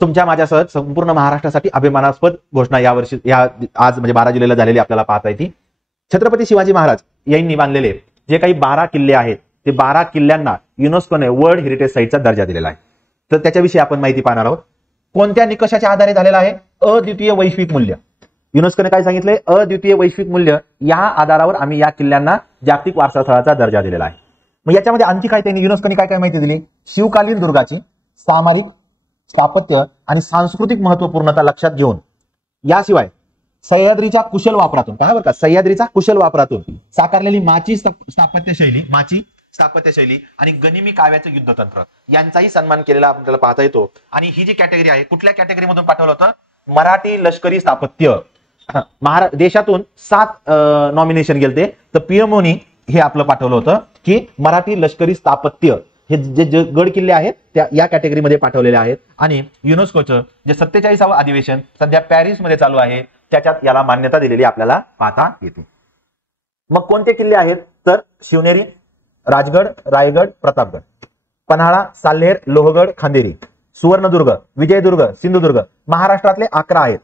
तुमच्या माझ्यासह संपूर्ण महाराष्ट्रासाठी अभिमानास्पद घोषणा यावर्षी आज म्हणजे 12 जुलैला झालेली आपल्याला पाहता येते. छत्रपती शिवाजी महाराज यांनी बांधलेले जे काही 12 किल्ले आहेत ते 12 किल्ल्यांना युनेस्कोने वर्ल्ड हेरिटेज साईटचा दर्जा दिलेला आहे. तर त्याच्याविषयी आपण माहिती पाहणार आहोत. कोणत्या निकषाच्या आधारे झालेला आहे? अद्वितीय वैश्विक मूल्य. युनेस्कोने काय सांगितलंय? अद्वितीय वैश्विक मूल्य या आधारावर आम्ही या किल्ल्यांना जागतिक वारसा स्थळाचा दर्जा दिलेला आहे. मग याच्यामध्ये आणखी काय त्यांनी युनेस्कोने काय काय माहिती दिली? शिवकालीन दुर्गाची सामरिक, स्थापत्य आणि सांस्कृतिक महत्वपूर्णता लक्षात घेऊन, याशिवाय सह्याद्रीच्या कुशल वापरातून, पहा बरं का, सह्याद्रीच्या कुशल वापरातून साकारलेली माची स्थापत्य शैली आणि गनिमी काव्याचं युद्धतंत्र यांचाही सन्मान केलेला आपल्याला पाहता येतो. आणि ही जी कॅटेगरी आहे, कुठल्या कॅटेगरीमधून पाठवलं होतं? मराठी लष्करी स्थापत्य. देशातून 7 नॉमिनेशन गेलते, तर पीएमओनी हे आपलं पाठवलं होतं की मराठी लष्करी स्थापत्य हे जे गड किल्ले आहेत त्या या कॅटेगरीमध्ये पाठवलेले आहेत. आणि युनेस्कोचं जे 47वे अधिवेशन सध्या पॅरिस मध्ये चालू आहे त्याच्यात याला मान्यता दिलेली आपल्याला पाहता येते. मग कोणते किल्ले आहेत? तर शिवनेरी, राजगड, रायगड, प्रतापगड, पन्हाळा, साल्हेर, लोहगड, खांदेरी, सुवर्णदुर्ग, विजयदुर्ग, सिंधुदुर्ग. महाराष्ट्रातले 11 आहेत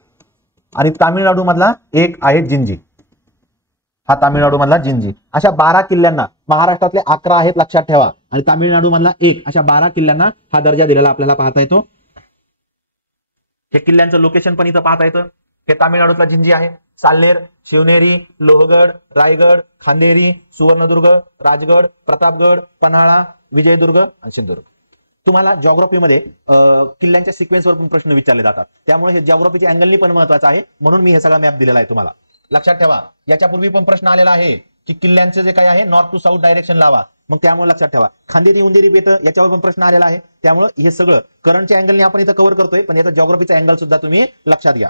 आणि तामिळनाडू मधला एक आहे जिंजी. हा तामिळनाडू मधला जिंजी. अशा 12 किल्ल्यांना, महाराष्ट्रातले 11 आहेत लक्षात ठेवा, आणि तामिळनाडू मधला एक, अशा 12 किल्ल्यांना हा दर्जा दिलेला आपल्याला पाहता येतो. हे किल्ल्यांचं लोकेशन पण इथं पाहता येतं. हे तामिळनाडूतला जिंजी आहे. साल्हेर, शिवनेरी, लोहगड, रायगड, खांदेरी, सुवर्णदुर्ग, राजगड, प्रतापगड, पन्हाळा, विजयदुर्ग आणि सिंधुदुर्ग. तुम्हाला जॉग्राफीमध्ये किल्ल्यांच्या सिक्वेन्सवर पण प्रश्न विचारले जातात, त्यामुळे हे जॉग्राफीच्या अँगलनी पण महत्वाचं आहे, म्हणून मी हे सगळा मॅप दिलेला आहे तुम्हाला. लक्षात ठेवा, याच्यापूर्वी पण प्रश्न आलेला आहे की किल्ल्यांचे जे काय आहे नॉर्थ टू साऊथ डायरेक्शन लावा, मग त्यामुळे लक्षात ठेवा. खांदेरी उंदेरी बेट याच्यावर पण प्रश्न आलेला आहे, त्यामुळे हे सगळं करंटच्या अँगलनी आपण इथं कव्हर करतोय, पण याचा जॉग्राफीचा अँगल सुद्धा तुम्ही लक्षात घ्या.